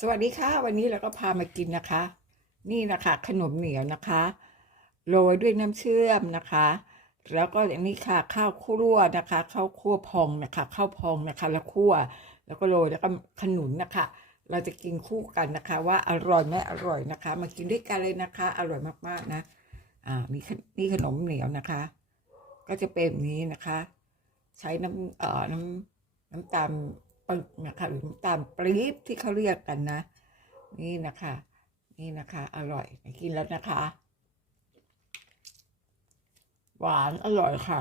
สวัสดีค่ะ วันนี้เราก็พามากินนะคะ นี่นะคะ ขนมเหนียวนะคะโรยด้วยน้ำเชื่อมนะคะ แล้วก็อย่างนี้ค่ะข้าวคั่วนะคะข้าวคั่วพองนะคะข้าวพองนะคะแล้วคั่ว แล้วก็โรยแล้วก็ขนุนนะคะ เราจะกินคู่กันนะคะ ว่าอร่อยไหมอร่อยนะคะ มากินด้วยกันเลยนะคะ อร่อยมากๆนะอ่ามีนี่ขนมเหนียวนะคะ ก็จะเป็นนี้นะคะ ใช้น้ำเอ่อน้ำน้ำตาล ปึกนะคะหรือน้ำตาลปรี๊บที่เขาเรียกกันนะ นี่นะคะ นี่นะคะ อร่อยกินแล้วนะคะ หวานอร่อยค่ะ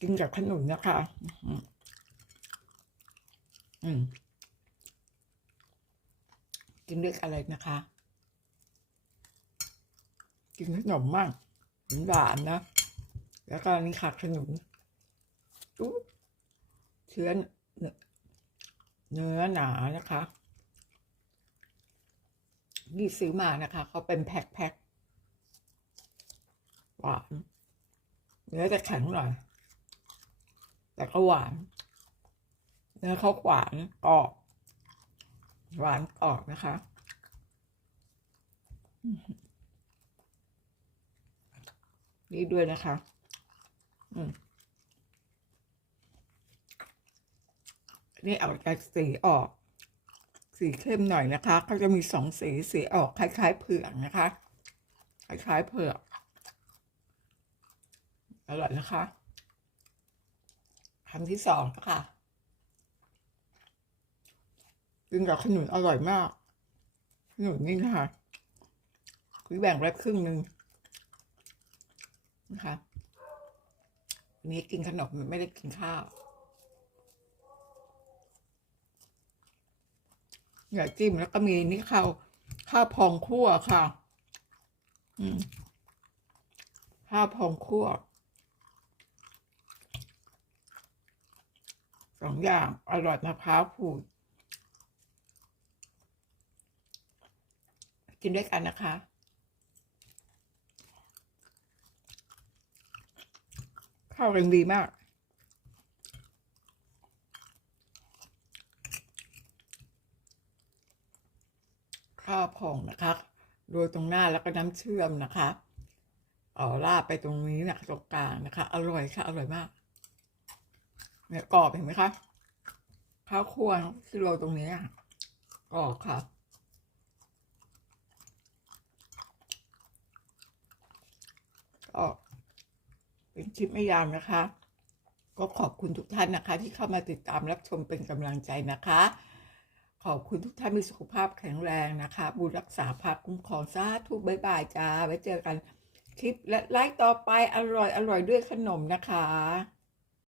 กินกับขนุนนะคะ อืมกินด้วยอะไรนะคะ กินขนมมากหวานนะ แล้วก็นี่ค่ะขนุนเชื้อ เนื้อเนื้อหนานะคะนี่ซื้อมานะคะเขาเป็นแพ็คแพ็คหวาน เนื้อจะแข็งหน่อย แต่ก็หวาน เนื้อเขาหวานกรอบหวานกรอบนะคะอื้อหือนี่ด้วยนะคะ อืม นี่เอาจากสีออก สีเข้มหน่อยนะคะเขาจะมีสองสีสีออกคล้ายๆเผือกนะคะ คล้ายๆเผือกอร่อยนะคะคำที่สองนะคะกินกับขนุนอร่อยมาก ขนุนนี่นะคะคือแบ่งไว้ครึ่งหนึ่งนะคะวันนี้กินขนมไม่ได้กินข้าว อย่าจิ้มแล้วก็มีนี่ข้าวข้าวพองคั่วค่ะ อืมข้าวพองคั่วสองอย่างอร่อยมะพร้าวขูดกินด้วยกันนะคะ ข้ากันดีมาก ข้าวผ่องนะคะโรยตรงหน้าแล้วก็น้ำเชื่อมนะคะเอาราดไปตรงนี้นะตรงกลางนะคะ อร่อยค่ะอร่อยมาก เนี่ยกรอบเห็นไหมคะข้าวคั่วที่โรยตรงนี้อะกรอบค่ะก็เป็นคลิปไม่ยาวนะคะ ก็ขอบคุณทุกท่านนะคะ ที่เข้ามาติดตามรับชมเป็นกำลังใจนะคะ ขอบคุณทุกท่านมีสุขภาพแข็งแรงนะคะ บุญรักษาภาพคุ้มครองสาธุบายบายจ้า ไว้เจอกันคลิปและไลฟ์ต่อไปอร่อยอร่อยด้วยขนมนะคะ